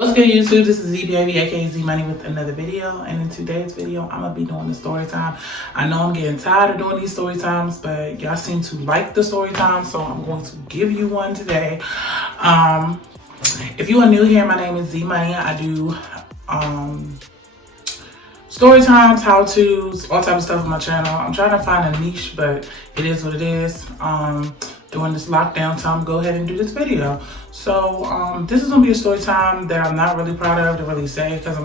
What's good, YouTube? This is Z Baby, aka Z Money, with another video. And in today's video, I'm gonna be doing the story time. I know I'm getting tired of doing these story times, but y'all seem to like the story time, so I'm going to give you one today. If you are new here, my name is Z Money. I do story times, how to's, all type of stuff on my channel. I'm trying to find a niche, but it is what it is. During this lockdown time, go ahead and do this video. So this is gonna be a story time that I'm not really proud of to really say, because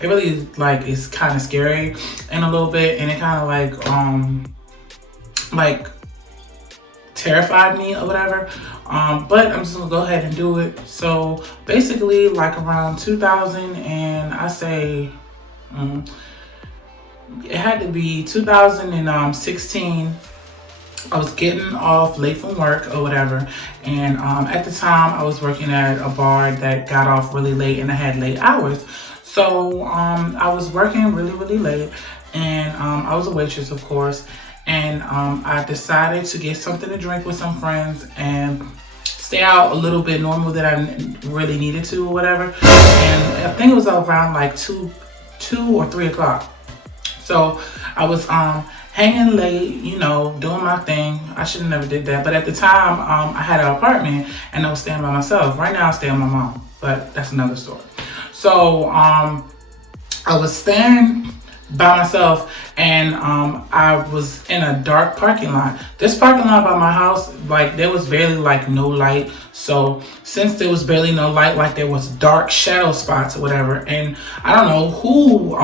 it really like is kind of scary in a little bit, and it kind of like terrified me or whatever. But I'm just gonna go ahead and do it. So basically, like around 2000, and I say it had to be 2016. I was getting off late from work or whatever, and at the time I was working at a bar that got off really late, and I had late hours. So I was working really late, and I was a waitress, of course, and I decided to get something to drink with some friends and stay out a little bit normal that I really needed to or whatever. And I think it was around like 2 or 3 o'clock. So I was hanging late, you know, doing my thing. I should have never did that. But at the time, I had an apartment and I was staying by myself. Right now I stay with my mom, but that's another story. So I was staying by myself, and I was in a dark parking lot. This parking lot by my house, like there was barely like no light. So since there was barely no light, like there was dark shadow spots or whatever. And I don't know who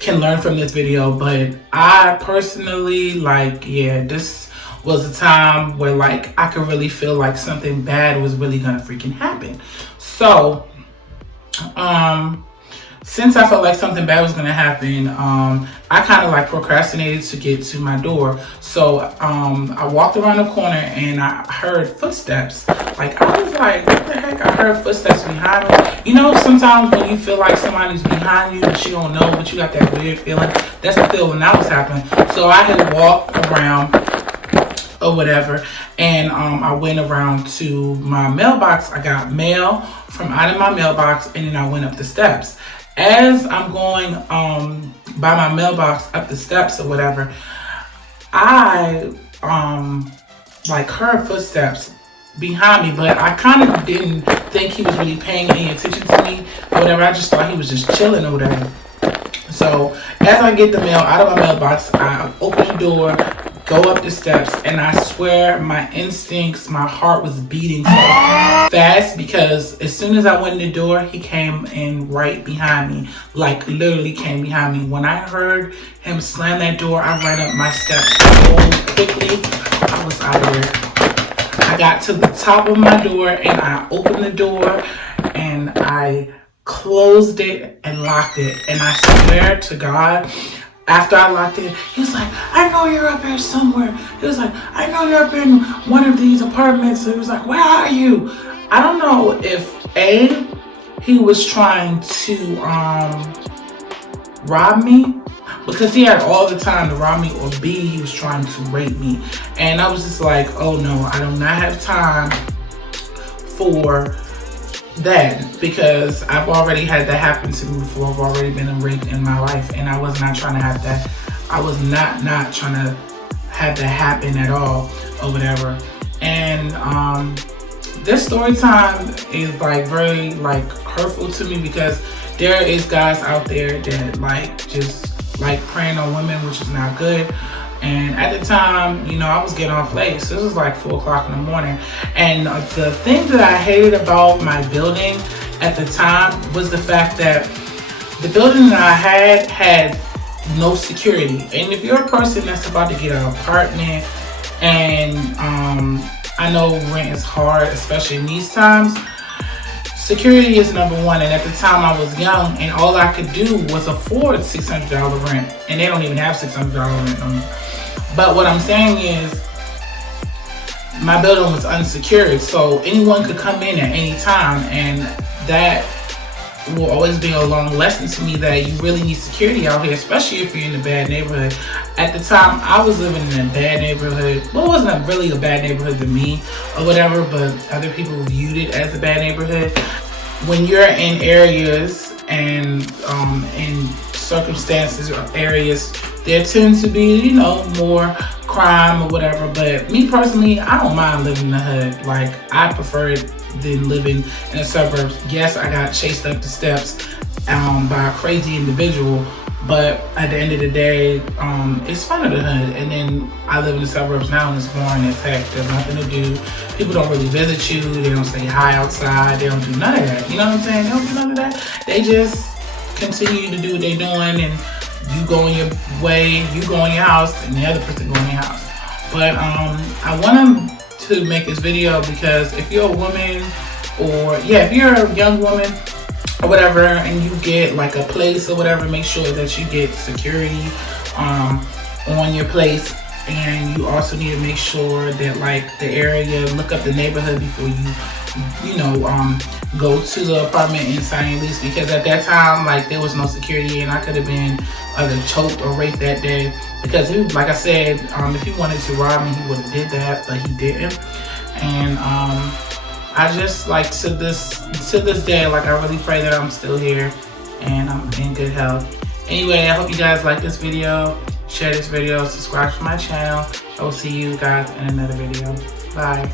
can learn from this video, but I personally, like, yeah, this was a time where like I could really feel like something bad was really gonna freaking happen. So since I felt like something bad was gonna happen, I kind of like procrastinated to get to my door. So I walked around the corner and I heard footsteps. Like, I was like, what the heck? I heard footsteps behind me. You know, sometimes when you feel like somebody's behind you, but you don't know, but you got that weird feeling. That's the feeling that was happening. So I had walked around or whatever, and I went around to my mailbox. I got mail from out of my mailbox, and then I went up the steps. As I'm going by my mailbox up the steps or whatever, I like heard footsteps behind me, but I kind of didn't think he was really paying any attention to me or whatever. I just thought he was just chilling or whatever. So as I get the mail out of my mailbox, I open the door, go up the steps, and I swear my instincts, my heart was beating so fast, because as soon as I went in the door, he came in right behind me, like literally came behind me. When I heard him slam that door, I ran up my steps so quickly, I was out of there. I got to the top of my door and I opened the door and I closed it and locked it. And I swear to God, after I locked it, he was like, I know you're up here somewhere. He was like, I know you're up in one of these apartments. He was like, where are you? I don't know if A, he was trying to rob me, because he had all the time to rob me, or B, he was trying to rape me. And I was just like, oh no, I do not have time for that, because I've already had that happen to me before. I've already been raped in my life, and I was not trying to have that. I was not trying to have that happen at all or whatever. And this story time is like very like hurtful to me, because there is guys out there that like just like preying on women, which is not good. And at the time, you know, I was getting off late, so this was like 4 o'clock in the morning. And the thing that I hated about my building at the time was the fact that the building that I had no security. And if you're a person that's about to get an apartment, and I know rent is hard, especially in these times, security is number one. And at the time I was young, and all I could do was afford $600 rent, and they don't even have $600 rent. But what I'm saying is, my building was unsecured, so anyone could come in at any time, and that will always be a long lesson to me that you really need security out here, especially if you're in a bad neighborhood. At the time, I was living in a bad neighborhood. Well, it wasn't really a bad neighborhood to me or whatever, but other people viewed it as a bad neighborhood. when you're in areas and in circumstances or areas, there tends to be, you know, more crime or whatever. But me personally, I don't mind living in the hood. Like, I prefer it than living in the suburbs. Yes, I got chased up the steps by a crazy individual, but at the end of the day, it's fun in the hood. And then I live in the suburbs now, and it's boring as heck. There's nothing to do. People don't really visit you. They don't say hi outside. They don't do none of that. You know what I'm saying? They don't do none of that. They just continue to do what they're doing, and you go in your way, you go in your house, and the other person go in your house. But I wanted to make this video because if you're a woman, or if you're a young woman or whatever, and you get like a place or whatever, make sure that you get security on your place. And you also need to make sure that, like, the area, look up the neighborhood before you go to the apartment and sign your lease, because at that time, like, there was no security, and I could have been either choked or raped that day, because he, like I said, if he wanted to rob me, he would have did that, but he didn't. And I just, like, to this day, like, I really pray that I'm still here and I'm in good health. Anyway, I hope you guys like this video. Share this video, subscribe to my channel. I will see you guys in another video. Bye.